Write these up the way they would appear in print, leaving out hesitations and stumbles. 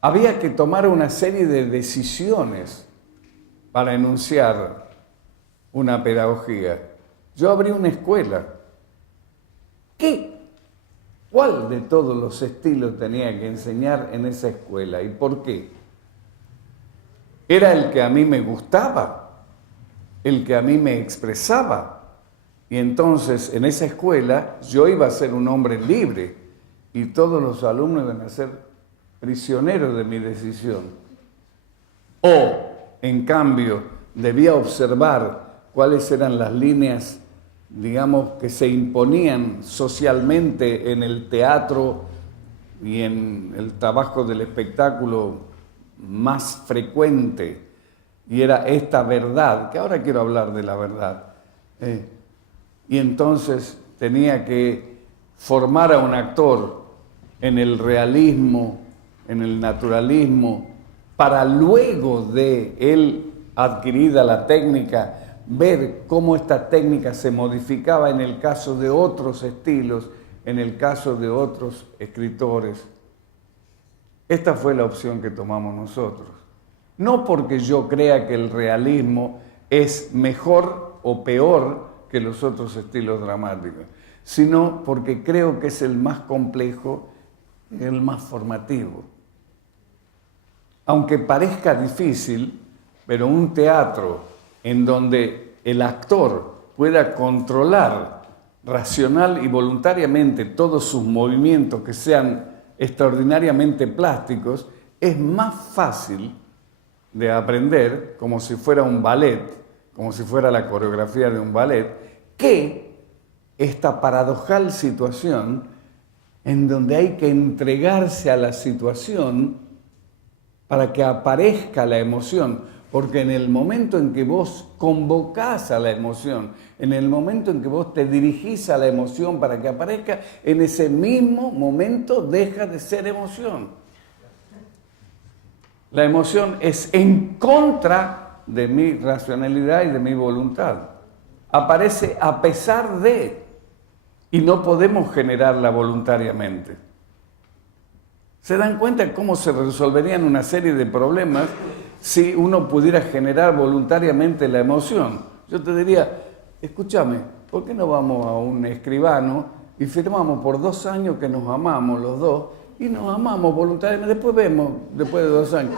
había que tomar una serie de decisiones para enunciar una pedagogía. Yo abrí una escuela. ¿Cuál de todos los estilos tenía que enseñar en esa escuela y por qué? ¿Era el que a mí me gustaba? ¿El que a mí me expresaba? Y entonces en esa escuela yo iba a ser un hombre libre y todos los alumnos iban a ser prisioneros de mi decisión. O, en cambio, debía observar cuáles eran las líneas, digamos, que se imponían socialmente en el teatro y en el trabajo del espectáculo más frecuente, y era esta verdad, que ahora quiero hablar de la verdad. Y entonces tenía que formar a un actor en el realismo, en el naturalismo, para luego de él adquirida la técnica, ver cómo esta técnica se modificaba en el caso de otros estilos, en el caso de otros escritores. Esta fue la opción que tomamos nosotros. No porque yo crea que el realismo es mejor o peor que los otros estilos dramáticos, sino porque creo que es el más complejo, el más formativo. Aunque parezca difícil, pero un teatro en donde el actor pueda controlar racional y voluntariamente todos sus movimientos que sean extraordinariamente plásticos, es más fácil de aprender, como si fuera un ballet, como si fuera la coreografía de un ballet, que esta paradojal situación en donde hay que entregarse a la situación para que aparezca la emoción. Porque en el momento en que vos convocás a la emoción, en el momento en que vos te dirigís a la emoción para que aparezca, en ese mismo momento deja de ser emoción. La emoción es en contra de mi racionalidad y de mi voluntad. Aparece a pesar de, y no podemos generarla voluntariamente. ¿Se dan cuenta cómo se resolverían una serie de problemas si uno pudiera generar voluntariamente la emoción? Yo te diría, escúchame, ¿por qué no vamos a un escribano y firmamos por 2 años que nos amamos los dos y nos amamos voluntariamente? Después vemos, después de 2 años.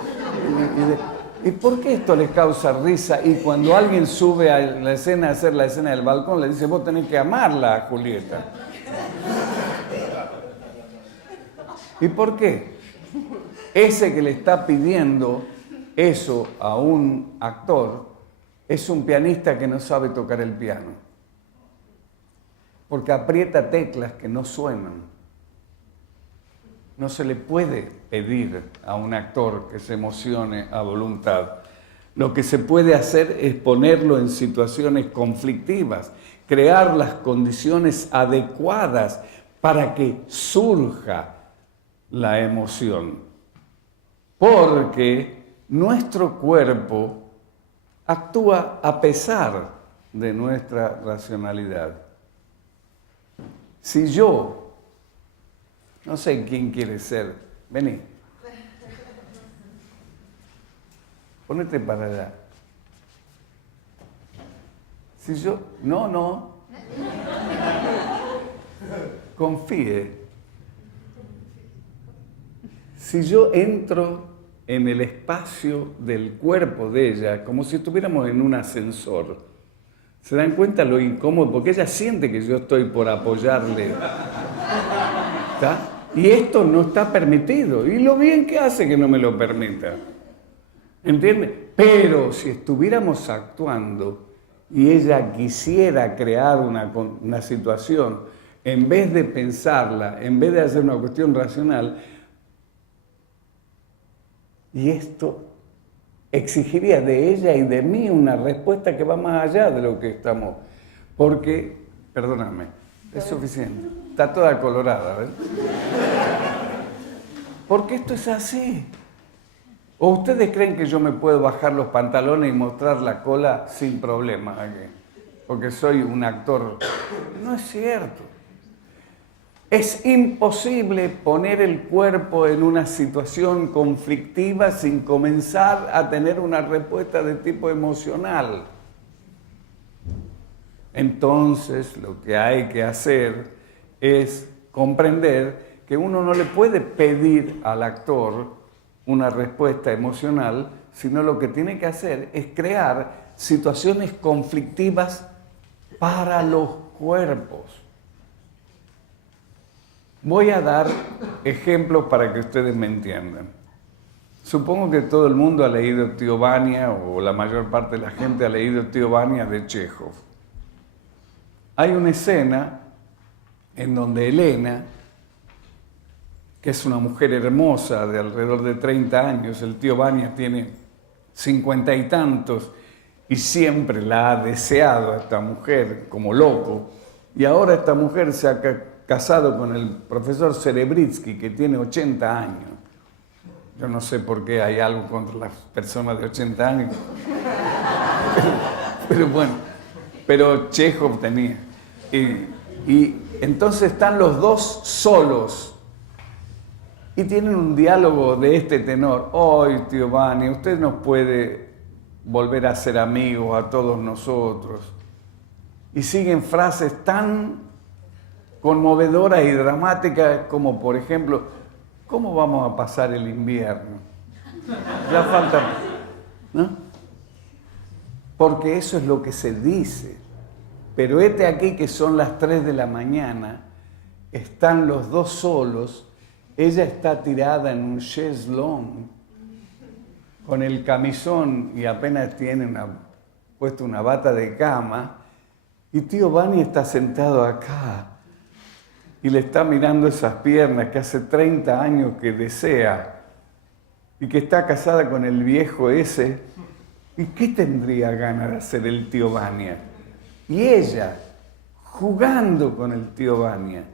¿Y por qué esto les causa risa? Y cuando alguien sube a la escena, a hacer la escena del balcón, le dice, vos tenés que amarla a Julieta. ¿Y por qué? Ese que le está pidiendo eso a un actor es un pianista que no sabe tocar el piano, porque aprieta teclas que no suenan. No se le puede pedir a un actor que se emocione a voluntad. Lo que se puede hacer es ponerlo en situaciones conflictivas, crear las condiciones adecuadas para que surja la emoción. Porque nuestro cuerpo actúa a pesar de nuestra racionalidad. Si yo, no sé quién quiere ser, vení, ponete para allá. Si yo, no, confíe. Si yo entro en el espacio del cuerpo de ella, como si estuviéramos en un ascensor, ¿se dan cuenta lo incómodo? Porque ella siente que yo estoy por apoyarle. ¿Está? Y esto no está permitido. Y lo bien que hace que no me lo permita. ¿Entiendes? Pero si estuviéramos actuando y ella quisiera crear una situación, en vez de pensarla, en vez de hacer una cuestión racional, y esto exigiría de ella y de mí una respuesta que va más allá de lo que estamos. Porque, perdóname, es suficiente. Está toda colorada, ¿ves? Porque esto es así. ¿O ustedes creen que yo me puedo bajar los pantalones y mostrar la cola sin problema? Porque soy un actor. No es cierto. Es imposible poner el cuerpo en una situación conflictiva sin comenzar a tener una respuesta de tipo emocional. Entonces, lo que hay que hacer es comprender que uno no le puede pedir al actor una respuesta emocional, sino lo que tiene que hacer es crear situaciones conflictivas para los cuerpos. Voy a dar ejemplos para que ustedes me entiendan. Supongo que todo el mundo ha leído Tío Vania, o la mayor parte de la gente ha leído Tío Vania de Chekhov. Hay una escena en donde Elena, que es una mujer hermosa de alrededor de 30 años, el Tío Vania tiene 50 y tantos, y siempre la ha deseado a esta mujer como loco, y ahora esta mujer se ha casado con el profesor Serebritsky, que tiene 80 años. Yo no sé por qué hay algo contra las personas de 80 años, pero bueno, pero Chekhov tenía. Y entonces están los dos solos y tienen un diálogo de este tenor. ¡Ay, Tío Vania, usted nos puede volver a ser amigos a todos nosotros! Y siguen frases tan conmovedoras y dramáticas como, por ejemplo, ¿cómo vamos a pasar el invierno? Ya falta, ¿no? Porque eso es lo que se dice. Pero hete aquí que son las 3 de la mañana, están los dos solos, ella está tirada en un chaise longue, con el camisón y apenas tiene puesto una bata de cama, y Tío Vania está sentado acá y le está mirando esas piernas que hace 30 años que desea y que está casada con el viejo ese. ¿Y qué tendría ganas de hacer el Tío Vania? Y ella, jugando con el Tío Vania.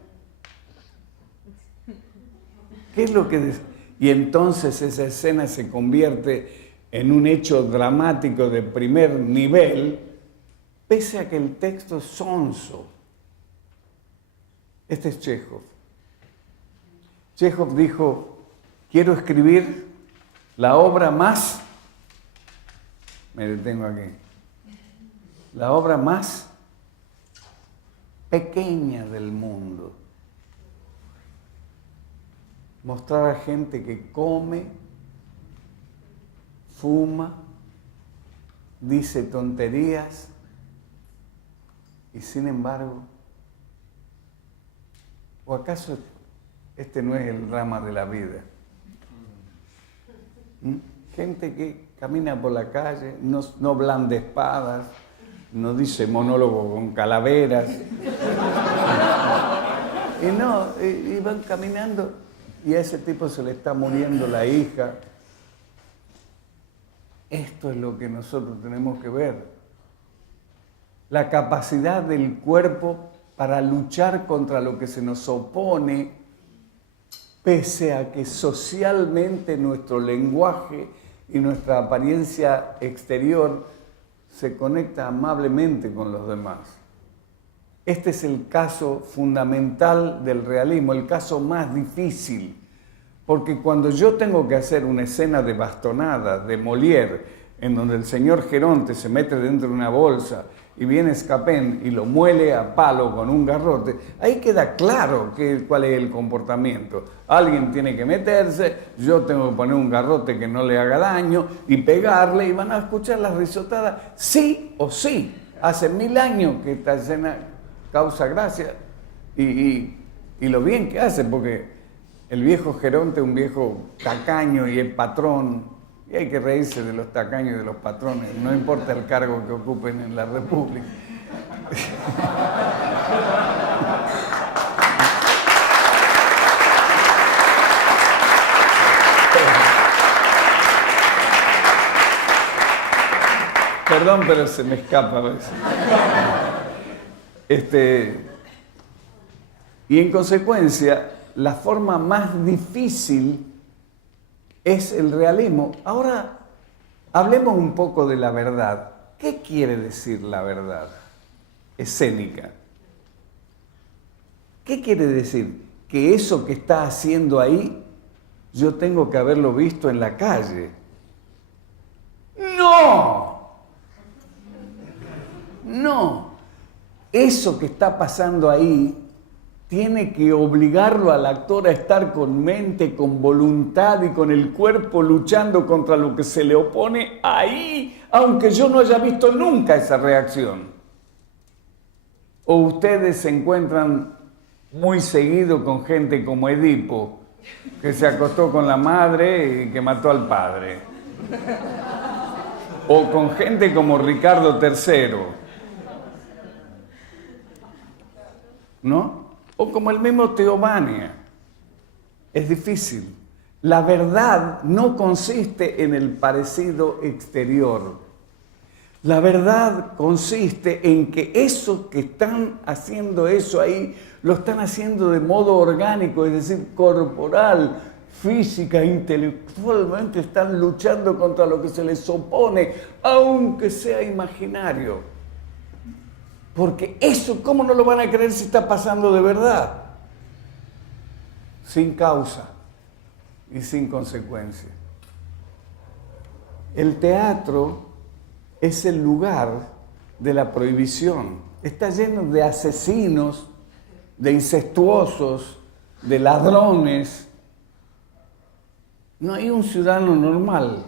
¿Qué es lo que Y entonces esa escena se convierte en un hecho dramático de primer nivel, pese a que el texto es sonso. Este es Chekhov. Chekhov dijo, quiero escribir la obra más, me detengo aquí, la obra más pequeña del mundo. Mostrar a gente que come, fuma, dice tonterías y sin embargo, ¿o acaso este no es el drama de la vida? Gente que camina por la calle, no blande espadas, no dice monólogo con calaveras, y van caminando y a ese tipo se le está muriendo la hija. Esto es lo que nosotros tenemos que ver. La capacidad del cuerpo para luchar contra lo que se nos opone, pese a que socialmente nuestro lenguaje y nuestra apariencia exterior se conecta amablemente con los demás. Este es el caso fundamental del realismo, el caso más difícil, porque cuando yo tengo que hacer una escena de bastonada de Molière, en donde el señor Geronte se mete dentro de una bolsa y viene Scapin y lo muele a palo con un garrote, ahí queda claro cuál es el comportamiento. Alguien tiene que meterse, yo tengo que poner un garrote que no le haga daño y pegarle, y van a escuchar las risotadas sí o sí. Hace 1000 años que esta escena causa gracia y lo bien que hace, porque el viejo Geronte es un viejo tacaño y es patrón. Y hay que reírse de los tacaños y de los patrones, no importa el cargo que ocupen en la República. Perdón, pero se me escapa a veces. Y en consecuencia, la forma más difícil es el realismo. Ahora, hablemos un poco de la verdad. ¿Qué quiere decir la verdad escénica? ¿Qué quiere decir? que eso que está haciendo ahí, yo tengo que haberlo visto en la calle. ¡No! No. Eso que está pasando ahí tiene que obligarlo al actor a estar con mente, con voluntad y con el cuerpo luchando contra lo que se le opone ahí, aunque yo no haya visto nunca esa reacción. O ustedes se encuentran muy seguido con gente como Edipo, que se acostó con la madre y que mató al padre. O con gente como Ricardo III, ¿no? O como el mismo Teomanía. Es difícil. La verdad no consiste en el parecido exterior. La verdad consiste en que eso que están haciendo eso ahí, lo están haciendo de modo orgánico, es decir, corporal, física, intelectualmente, están luchando contra lo que se les opone, aunque sea imaginario. Porque eso, ¿cómo no lo van a creer si está pasando de verdad? Sin causa y sin consecuencia. El teatro es el lugar de la prohibición. Está lleno de asesinos, de incestuosos, de ladrones. No hay un ciudadano normal.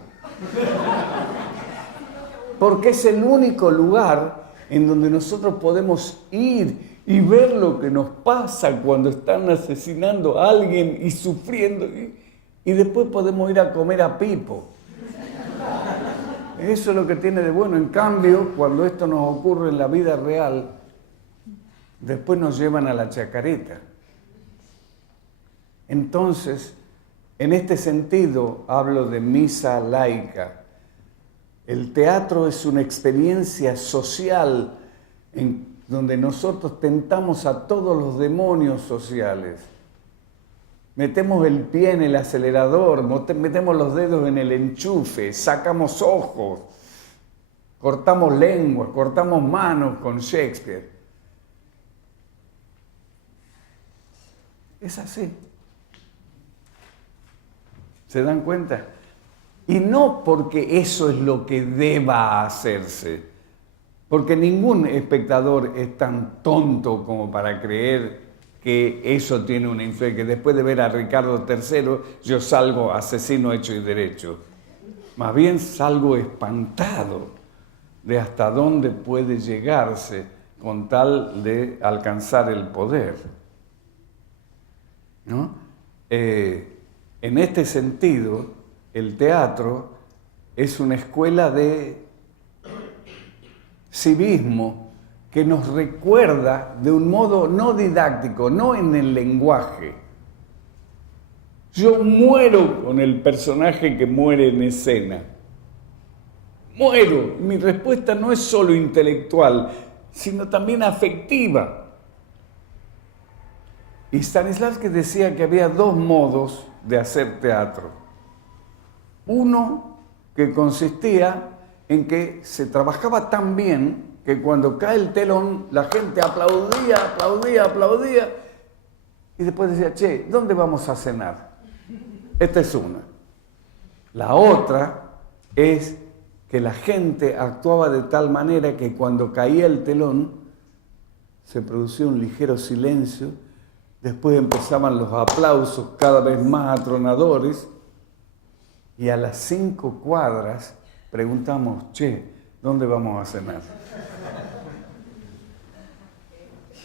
Porque es el único lugar en donde nosotros podemos ir y ver lo que nos pasa cuando están asesinando a alguien y sufriendo. Y después podemos ir a comer a Pipo. Eso es lo que tiene de bueno. En cambio, cuando esto nos ocurre en la vida real, después nos llevan a la chacarita. Entonces, en este sentido, hablo de misa laica. El teatro es una experiencia social en donde nosotros tentamos a todos los demonios sociales. Metemos el pie en el acelerador, metemos los dedos en el enchufe, sacamos ojos, cortamos lenguas, cortamos manos con Shakespeare. Es así. ¿Se dan cuenta? Y no porque eso es lo que deba hacerse, porque ningún espectador es tan tonto como para creer que eso tiene una influencia, que después de ver a Ricardo III yo salgo asesino hecho y derecho. Más bien salgo espantado de hasta dónde puede llegarse con tal de alcanzar el poder, ¿no? En este sentido, el teatro es una escuela de civismo que nos recuerda de un modo no didáctico, no en el lenguaje. Yo muero con el personaje que muere en escena. Muero. Mi respuesta no es solo intelectual, sino también afectiva. Y Stanislavski decía que había dos modos de hacer teatro. Uno que consistía en que se trabajaba tan bien que cuando cae el telón la gente aplaudía, aplaudía, aplaudía y después decía, che, ¿dónde vamos a cenar? Esta es una. La otra es que la gente actuaba de tal manera que cuando caía el telón se producía un ligero silencio, después empezaban los aplausos cada vez más atronadores y a las 5 cuadras preguntamos, che, ¿dónde vamos a cenar?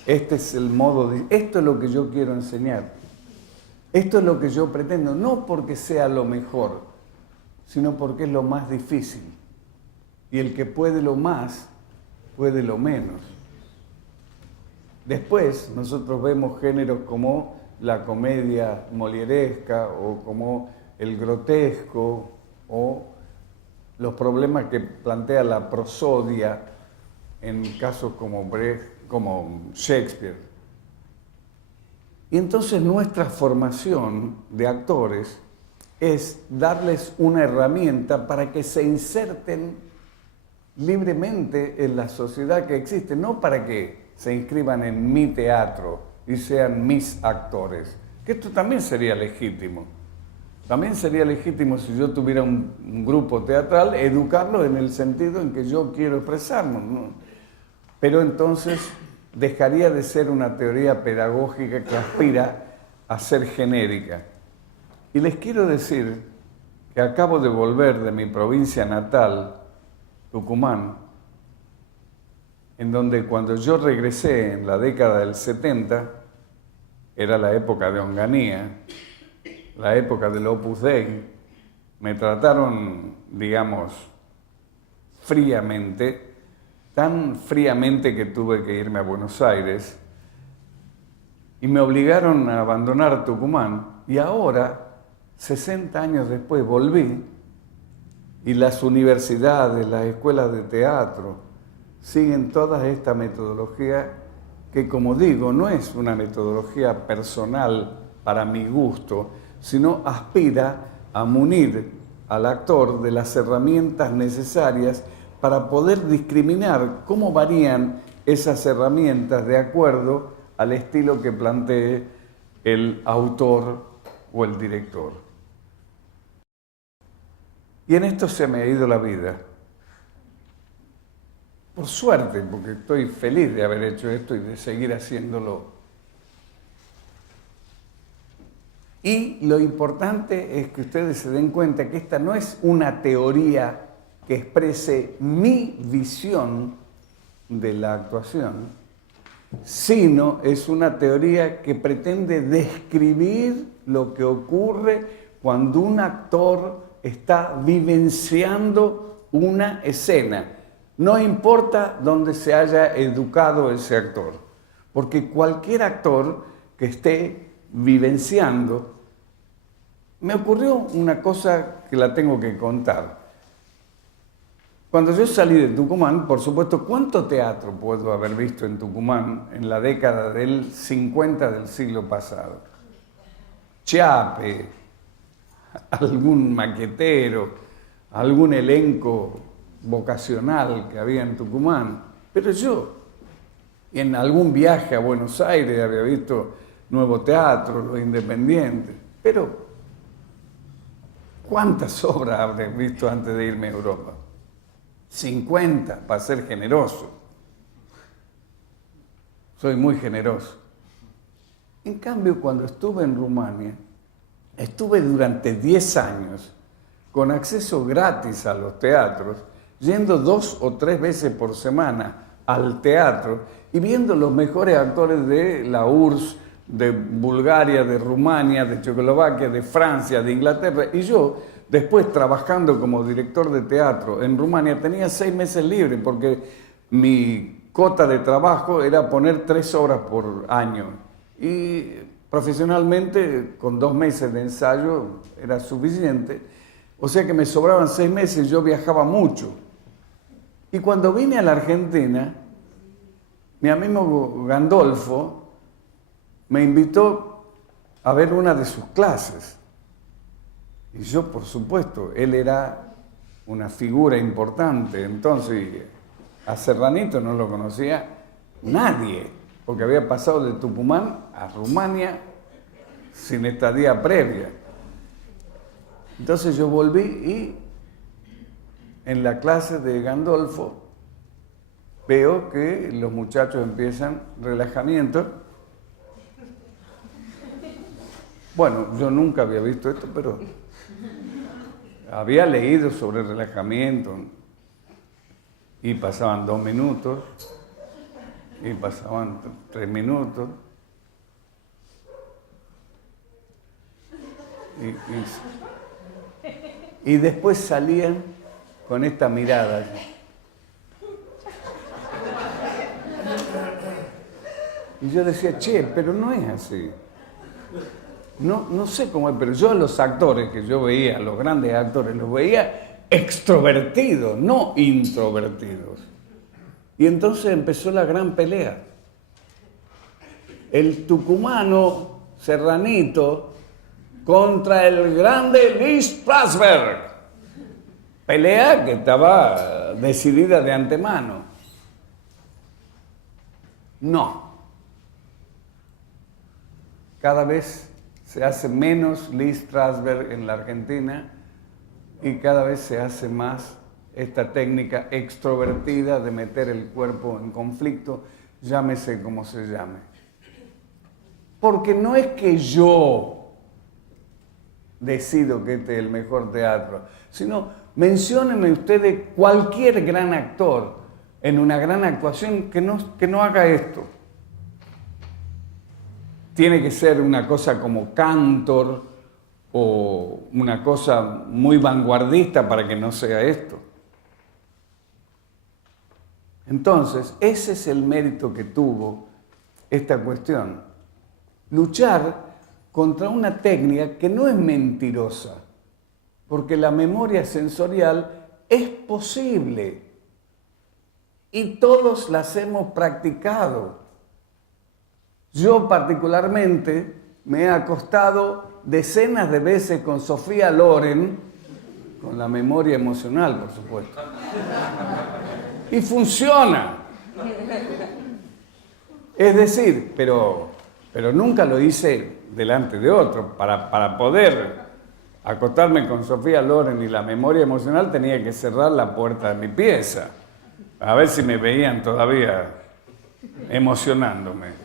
Este es el modo de... Esto es lo que yo quiero enseñar. Esto es lo que yo pretendo, no porque sea lo mejor, sino porque es lo más difícil. Y el que puede lo más, puede lo menos. Después nosotros vemos géneros como la comedia molieresca o como el grotesco o los problemas que plantea la prosodia en casos como Brecht, como Shakespeare. Y entonces nuestra formación de actores es darles una herramienta para que se inserten libremente en la sociedad que existe, no para que se inscriban en mi teatro y sean mis actores, Que esto también sería legítimo. También sería legítimo si yo tuviera un grupo teatral, educarlo en el sentido en que yo quiero expresarme, ¿no? Pero entonces dejaría de ser una teoría pedagógica que aspira a ser genérica. Y les quiero decir que acabo de volver de mi provincia natal, Tucumán, en donde cuando yo regresé en la década del 70, era la época de Onganía, la época del Opus Dei, me trataron, digamos, fríamente, tan fríamente que tuve que irme a Buenos Aires y me obligaron a abandonar Tucumán y ahora, 60 años después, volví y las universidades, las escuelas de teatro siguen toda esta metodología que, como digo, no es una metodología personal para mi gusto, sino aspira a munir al actor de las herramientas necesarias para poder discriminar cómo varían esas herramientas de acuerdo al estilo que plantee el autor o el director. Y en esto se me ha ido la vida. Por suerte, porque estoy feliz de haber hecho esto y de seguir haciéndolo. Y lo importante es que ustedes se den cuenta que esta no es una teoría que exprese mi visión de la actuación, sino es una teoría que pretende describir lo que ocurre cuando un actor está vivenciando una escena. No importa dónde se haya educado ese actor, porque cualquier actor que esté vivenciando, me ocurrió una cosa que la tengo que contar. Cuando yo salí de Tucumán, por supuesto, ¿cuánto teatro puedo haber visto en Tucumán en la década del 50 del siglo pasado? Chiape, algún maquetero, algún elenco vocacional que había en Tucumán. Pero yo, en algún viaje a Buenos Aires, había visto Nuevo Teatro, Los Independientes. Pero, ¿cuántas obras habré visto antes de irme a Europa? 50, para ser generoso. Soy muy generoso. En cambio, cuando estuve en Rumania, estuve durante 10 años con acceso gratis a los teatros, yendo 2 o 3 veces por semana al teatro y viendo los mejores actores de la URSS, de Bulgaria, de Rumania, de Checoslovaquia, de Francia, de Inglaterra. Y yo, después trabajando como director de teatro en Rumania, tenía 6 meses libres porque mi cota de trabajo era poner 3 horas por año. Y profesionalmente, con 2 meses de ensayo era suficiente. O sea que me sobraban 6 meses y yo viajaba mucho. Y cuando vine a la Argentina, mi amigo Gandolfo me invitó a ver una de sus clases. Y yo, por supuesto, él era una figura importante. Entonces, a Serranito no lo conocía nadie, porque había pasado de Tucumán a Rumania sin estadía previa. Entonces yo volví y en la clase de Gandolfo veo que los muchachos empiezan relajamiento. Bueno, yo nunca había visto esto, pero había leído sobre relajamiento y pasaban 2 minutos y pasaban 3 minutos y después salían con esta mirada. Y yo decía, che, pero no es así. No sé cómo es, pero yo a los actores que yo veía, a los grandes actores, los veía extrovertidos, no introvertidos. Y entonces empezó la gran pelea. El tucumano Serranito contra el grande Lee Strasberg. Pelea que estaba decidida de antemano. No. Cada vez se hace menos Lee Strasberg en la Argentina y cada vez se hace más esta técnica extrovertida de meter el cuerpo en conflicto, llámese como se llame. Porque no es que yo decido que este es el mejor teatro, sino menciónenme ustedes cualquier gran actor en una gran actuación que no haga esto. Tiene que ser una cosa como Cantor o una cosa muy vanguardista para que no sea esto. Entonces, ese es el mérito que tuvo esta cuestión. Luchar contra una técnica que no es mentirosa, porque la memoria sensorial es posible y todos las hemos practicado. Yo particularmente me he acostado decenas de veces con Sofía Loren, con la memoria emocional, por supuesto. Y funciona. Es decir, pero nunca lo hice delante de otro. Para poder acostarme con Sofía Loren y la memoria emocional tenía que cerrar la puerta de mi pieza. A ver si me veían todavía emocionándome.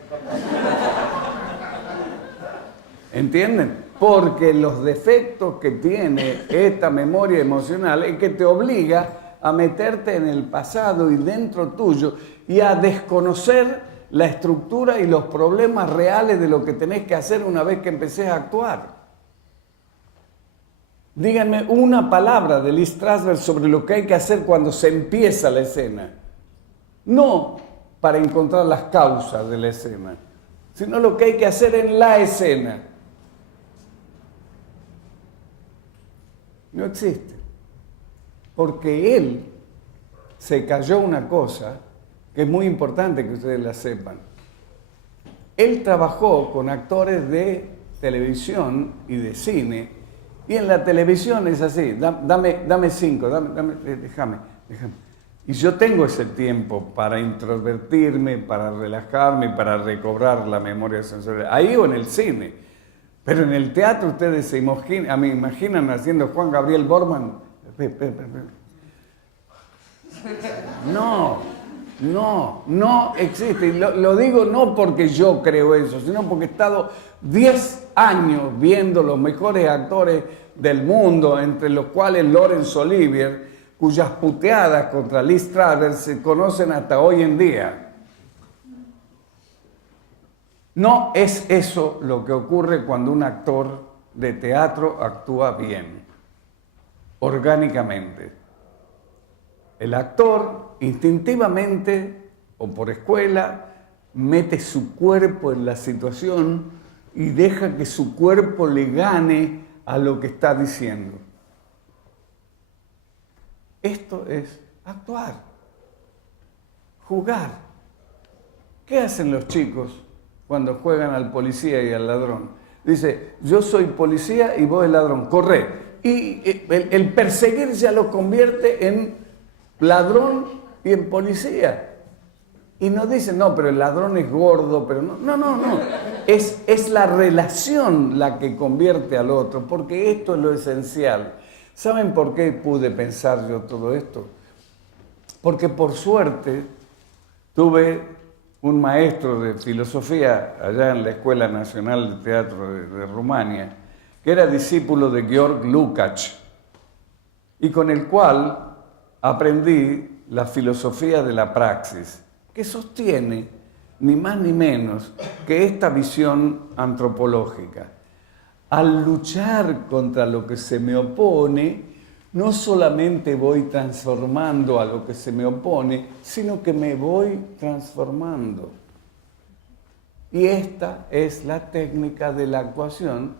¿Entienden? Porque los defectos que tiene esta memoria emocional es que te obliga a meterte en el pasado y dentro tuyo y a desconocer la estructura y los problemas reales de lo que tenés que hacer una vez que empecés a actuar. Díganme una palabra de Lee Strasberg sobre lo que hay que hacer cuando se empieza la escena. No para encontrar las causas de la escena, sino lo que hay que hacer en la escena. No existe. Porque él se cayó una cosa que es muy importante que ustedes la sepan. Él trabajó con actores de televisión y de cine, y en la televisión es así, dame 5, déjame. Y yo tengo ese tiempo para introvertirme, para relajarme, para recobrar la memoria sensorial, ahí o en el cine. Pero en el teatro ustedes se imaginan haciendo Juan Gabriel Borman. No existe. Y lo digo no porque yo creo eso, sino porque he estado 10 años viendo los mejores actores del mundo, entre los cuales Laurence Olivier, cuyas puteadas contra Lee Strasberg se conocen hasta hoy en día. No es eso lo que ocurre cuando un actor de teatro actúa bien, orgánicamente. El actor instintivamente o por escuela mete su cuerpo en la situación y deja que su cuerpo le gane a lo que está diciendo. Esto es actuar, jugar. ¿Qué hacen los chicos cuando juegan al policía y al ladrón? Dice, yo soy policía y vos el ladrón, corre. Y el perseguir ya lo convierte en ladrón y en policía. Y no dicen, no, pero el ladrón es gordo, pero no. Es la relación la que convierte al otro, porque esto es lo esencial. ¿Saben por qué pude pensar yo todo esto? Porque por suerte tuve un maestro de filosofía allá en la Escuela Nacional de Teatro de Rumania, que era discípulo de Georg Lukács, y con el cual aprendí la filosofía de la praxis, que sostiene ni más ni menos que esta visión antropológica. Al luchar contra lo que se me opone, no solamente voy transformando a lo que se me opone, sino que me voy transformando. Y esta es la técnica de la actuación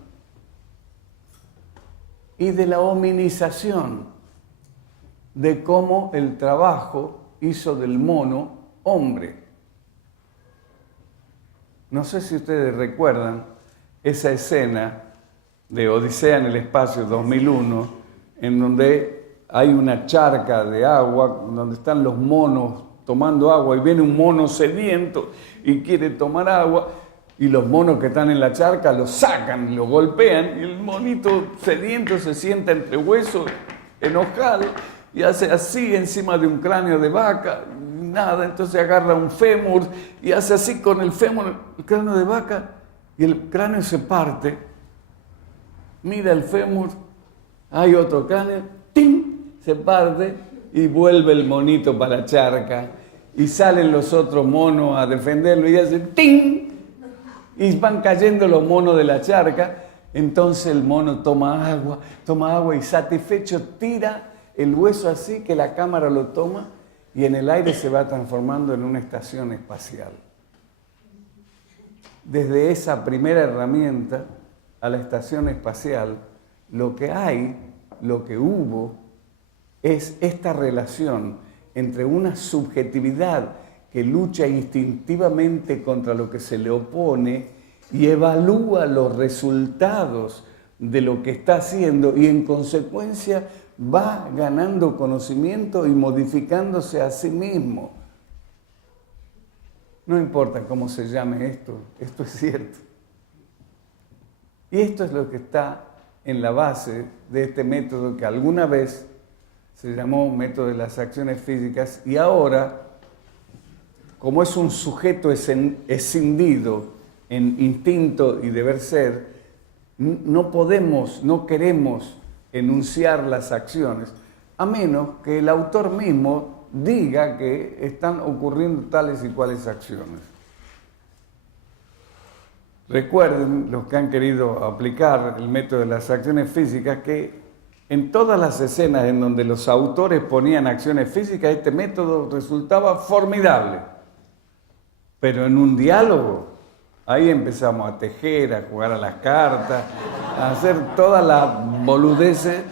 y de la hominización, de cómo el trabajo hizo del mono hombre. No sé si ustedes recuerdan esa escena de Odisea en el Espacio 2001, en donde hay una charca de agua, donde están los monos tomando agua y viene un mono sediento y quiere tomar agua, y los monos que están en la charca lo sacan, lo golpean, y el monito sediento se sienta entre huesos, enojado, y hace así encima de un cráneo de vaca, y nada, entonces agarra un fémur y hace así con el fémur, el cráneo de vaca, y el cráneo se parte, mira el fémur, hay otro cráneo, ¡ting!, se parte y vuelve el monito para la charca, y salen los otros monos a defenderlo y hacen ¡ting!, y van cayendo los monos de la charca. Entonces el mono toma agua y satisfecho tira el hueso así que la cámara lo toma y en el aire se va transformando en una estación espacial. Desde esa primera herramienta a la estación espacial, lo que hay, lo que hubo, es esta relación entre una subjetividad que lucha instintivamente contra lo que se le opone y evalúa los resultados de lo que está haciendo y en consecuencia va ganando conocimiento y modificándose a sí mismo. No importa cómo se llame esto es cierto. Y esto es lo que está en la base de este método que alguna vez se llamó método de las acciones físicas y ahora, como es un sujeto escindido en instinto y deber ser, no queremos enunciar las acciones, a menos que el autor mismo diga que están ocurriendo tales y cuales acciones. Recuerden, los que han querido aplicar el método de las acciones físicas, que en todas las escenas en donde los autores ponían acciones físicas, este método resultaba formidable. Pero en un diálogo, ahí empezamos a tejer, a jugar a las cartas, a hacer todas las boludeces.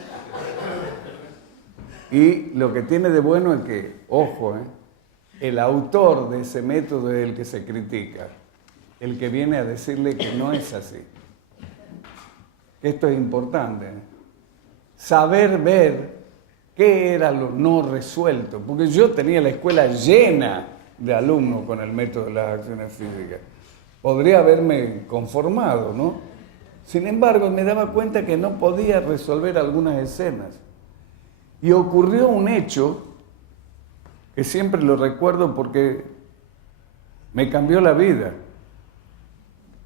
Y lo que tiene de bueno es que, ojo, el autor de ese método es el que se critica, el que viene a decirle que no es así. Esto es importante, saber ver qué era lo no resuelto, porque yo tenía la escuela llena de alumnos con el método de las acciones físicas. Podría haberme conformado, ¿no? Sin embargo, me daba cuenta que no podía resolver algunas escenas. Y ocurrió un hecho que siempre lo recuerdo porque me cambió la vida.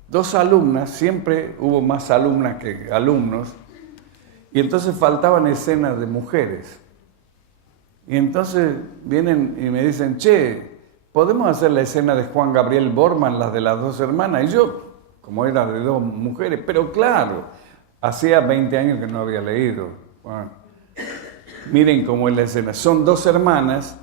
2 alumnas, siempre hubo más alumnas que alumnos, y entonces faltaban escenas de mujeres. Y entonces vienen y me dicen, che, ¿podemos hacer la escena de Juan Gabriel Borman, las de las 2 hermanas? Y yo, como era de 2 mujeres, pero claro, hacía 20 años que no había leído. Bueno, miren cómo es la escena. Son 2 hermanas,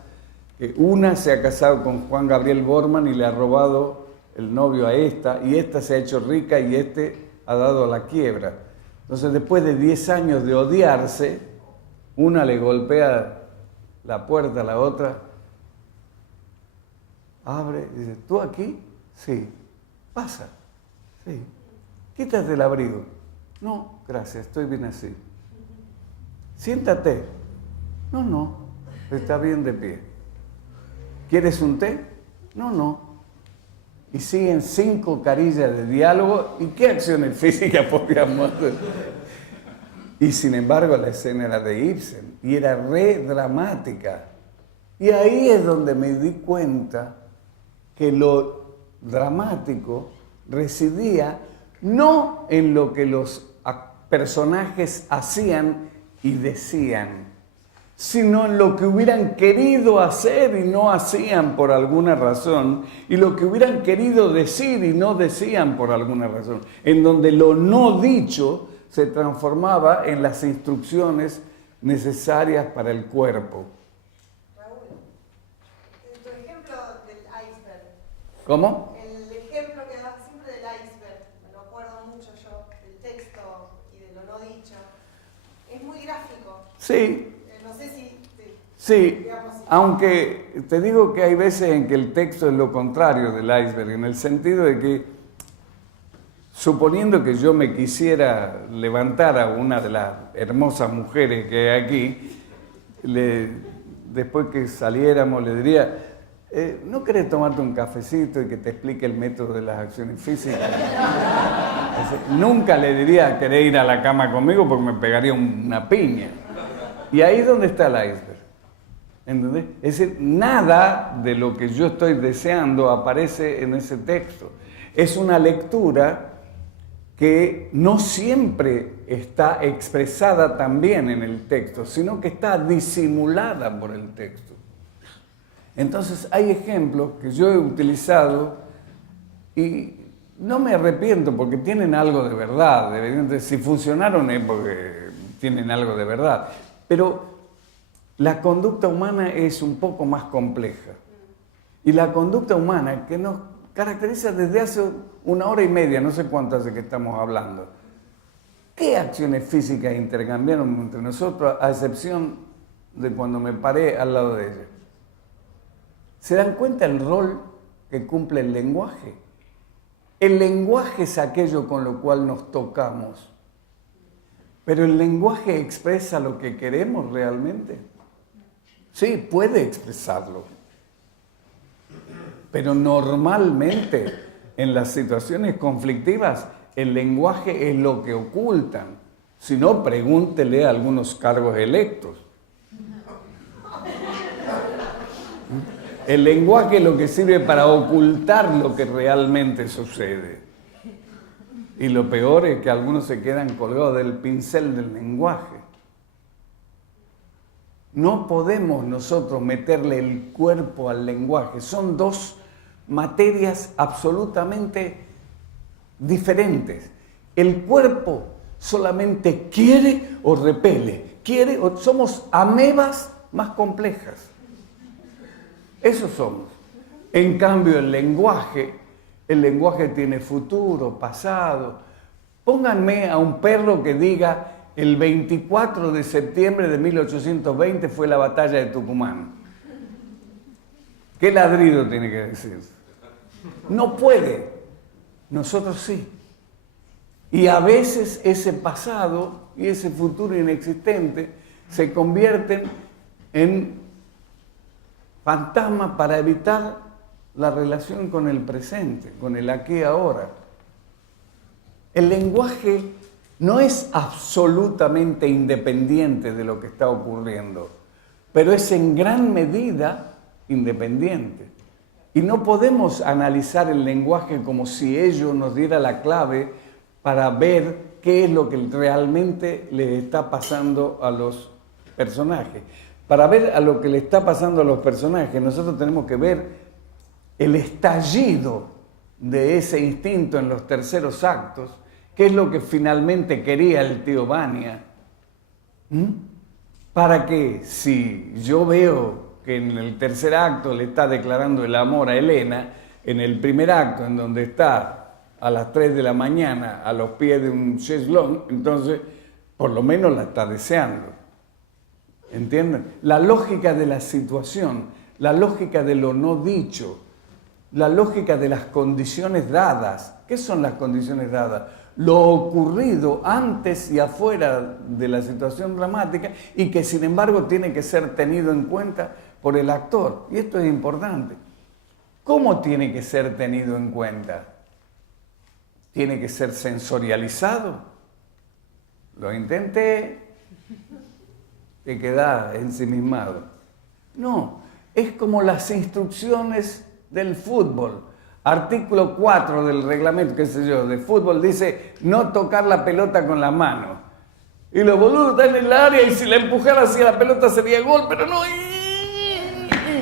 una se ha casado con Juan Gabriel Borman y le ha robado el novio a esta, y esta se ha hecho rica y este ha dado a la quiebra. Entonces, después de 10 años de odiarse, una le golpea la puerta a la otra, abre y dice, ¿tú aquí? Sí. Pasa. Sí. Quítate el abrigo. No, gracias, estoy bien así. Siéntate. No, está bien de pie. ¿Quieres un té? No. Y siguen 5 carillas de diálogo. ¿Y qué acciones físicas podíamos hacer? Y sin embargo la escena era de Ibsen y era re dramática. Y ahí es donde me di cuenta que lo dramático residía no en lo que los personajes hacían y decían, sino en lo que hubieran querido hacer y no hacían por alguna razón, y lo que hubieran querido decir y no decían por alguna razón, en donde lo no dicho se transformaba en las instrucciones necesarias para el cuerpo. Raúl, tu ejemplo del iceberg. ¿Cómo? El ejemplo que das siempre del iceberg, me lo acuerdo mucho yo, del texto y de lo no dicho, es muy gráfico. Sí. No sé si... Sí, aunque te digo que hay veces en que el texto es lo contrario del iceberg, en el sentido de que, suponiendo que yo me quisiera levantar a una de las hermosas mujeres que hay aquí, después que saliéramos le diría, ¿no querés tomarte un cafecito y que te explique el método de las acciones físicas? Nunca le diría, ¿querés ir a la cama conmigo? Porque me pegaría una piña. Y ahí es donde está el iceberg. ¿Entendés? Es decir, nada de lo que yo estoy deseando aparece en ese texto. Es una lectura que no siempre está expresada también en el texto, sino que está disimulada por el texto. Entonces hay ejemplos que yo he utilizado y no me arrepiento porque tienen algo de verdad. Si funcionaron es porque tienen algo de verdad. Pero la conducta humana es un poco más compleja. Y la conducta humana que nos caracteriza desde hace 1 hora y media, no sé cuánto hace que estamos hablando. ¿Qué acciones físicas intercambiaron entre nosotros a excepción de cuando me paré al lado de ella? ¿Se dan cuenta el rol que cumple el lenguaje? El lenguaje es aquello con lo cual nos tocamos. Pero el lenguaje expresa lo que queremos realmente. Sí, puede expresarlo. Pero normalmente en las situaciones conflictivas el lenguaje es lo que ocultan. Si no, pregúntele a algunos cargos electos. El lenguaje es lo que sirve para ocultar lo que realmente sucede. Y lo peor es que algunos se quedan colgados del pincel del lenguaje. No podemos nosotros meterle el cuerpo al lenguaje. Son dos materias absolutamente diferentes. El cuerpo solamente quiere o repele. Somos amebas más complejas. Esos somos. En cambio, el lenguaje tiene futuro, pasado. Pónganme a un perro que diga el 24 de septiembre de 1820 fue la batalla de Tucumán. ¿Qué ladrido tiene que decir? No puede. Nosotros sí. Y a veces ese pasado y ese futuro inexistente se convierten en fantasma para evitar la relación con el presente, con el aquí y ahora. El lenguaje no es absolutamente independiente de lo que está ocurriendo, pero es en gran medida independiente. Y no podemos analizar el lenguaje como si ello nos diera la clave para ver qué es lo que realmente le está pasando a los personajes. Para ver a lo que le está pasando a los personajes, nosotros tenemos que ver el estallido de ese instinto en los terceros actos, qué es lo que finalmente quería el tío Vania. Para que si yo veo que en el tercer acto le está declarando el amor a Elena, en el primer acto, en donde está a las 3 de la mañana a los pies de un cheslón, entonces por lo menos la está deseando. ¿Entienden? La lógica de la situación, la lógica de lo no dicho, la lógica de las condiciones dadas. ¿Qué son las condiciones dadas? Lo ocurrido antes y afuera de la situación dramática y que sin embargo tiene que ser tenido en cuenta por el actor. Y esto es importante. ¿Cómo tiene que ser tenido en cuenta? ¿Tiene que ser sensorializado? Lo intenté. Te quedás ensimismado. No, es como las instrucciones del fútbol. Artículo 4 del reglamento, qué sé yo, de fútbol dice no tocar la pelota con la mano. Y los boludos están en el área y si la empujara hacia la pelota sería gol, pero no,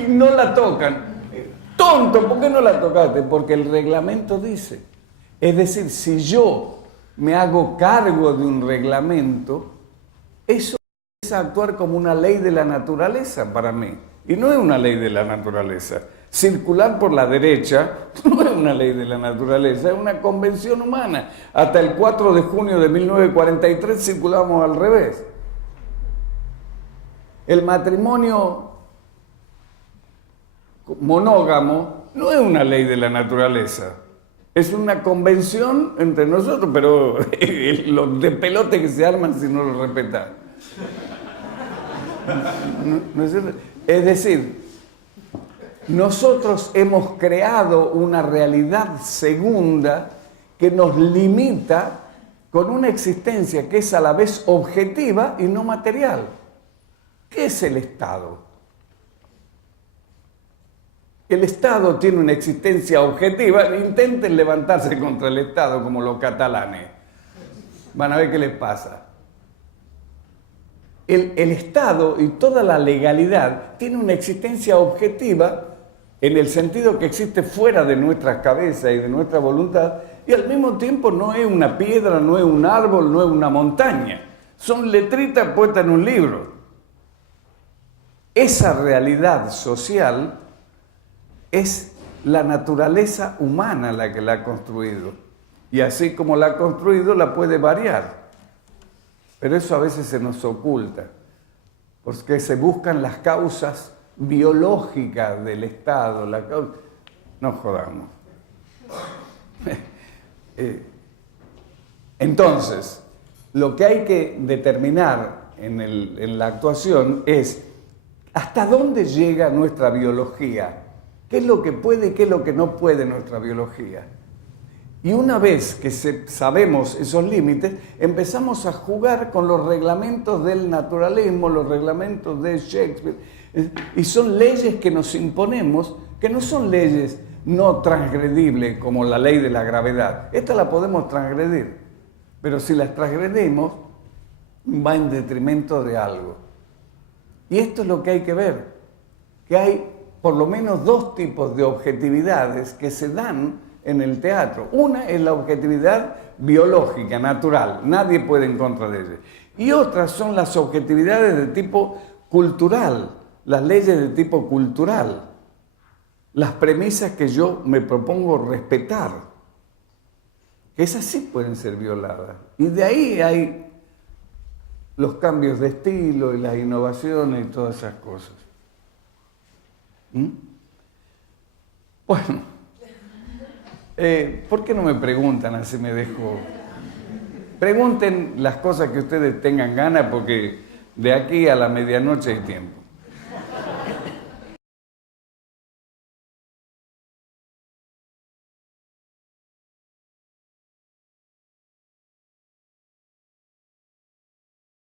no la tocan. Tonto, ¿por qué no la tocaste? Porque el reglamento dice. Es decir, si yo me hago cargo de un reglamento, eso es actuar como una ley de la naturaleza para mí. Y no es una ley de la naturaleza. Circular por la derecha no es una ley de la naturaleza, es una convención humana. Hasta el 4 de junio de 1943 circulábamos al revés. El matrimonio monógamo no es una ley de la naturaleza. Es una convención entre nosotros, pero los de pelote que se arman si no lo respetan. ¿No es cierto? Es decir, nosotros hemos creado una realidad segunda que nos limita con una existencia que es a la vez objetiva y no material. ¿Qué es el Estado? El Estado tiene una existencia objetiva. Intenten levantarse contra el Estado como los catalanes. Van a ver qué les pasa. El Estado y toda la legalidad tiene una existencia objetiva en el sentido que existe fuera de nuestras cabezas y de nuestra voluntad, y al mismo tiempo no es una piedra, no es un árbol, no es una montaña. Son letritas puestas en un libro. Esa realidad social es la naturaleza humana la que la ha construido. Y así como la ha construido, la puede variar. Pero eso a veces se nos oculta, porque se buscan las causas biológicas del Estado. No jodamos. Entonces, lo que hay que determinar en la actuación es hasta dónde llega nuestra biología, qué es lo que puede y qué es lo que no puede nuestra biología. Y una vez que sabemos esos límites, empezamos a jugar con los reglamentos del naturalismo, los reglamentos de Shakespeare, y son leyes que nos imponemos, que no son leyes no transgredibles como la ley de la gravedad. Esta la podemos transgredir, pero si las transgredimos, va en detrimento de algo. Y esto es lo que hay que ver, que hay por lo menos dos tipos de objetividades que se dan en el teatro. Una es la objetividad biológica, natural, nadie puede en contra de ella. Y otras son las objetividades de tipo cultural, las leyes de tipo cultural, las premisas que yo me propongo respetar, que esas sí pueden ser violadas. Y de ahí hay los cambios de estilo y las innovaciones y todas esas cosas. Bueno, ¿por qué no me preguntan así me dejo? Pregunten las cosas que ustedes tengan ganas porque de aquí a la medianoche hay tiempo.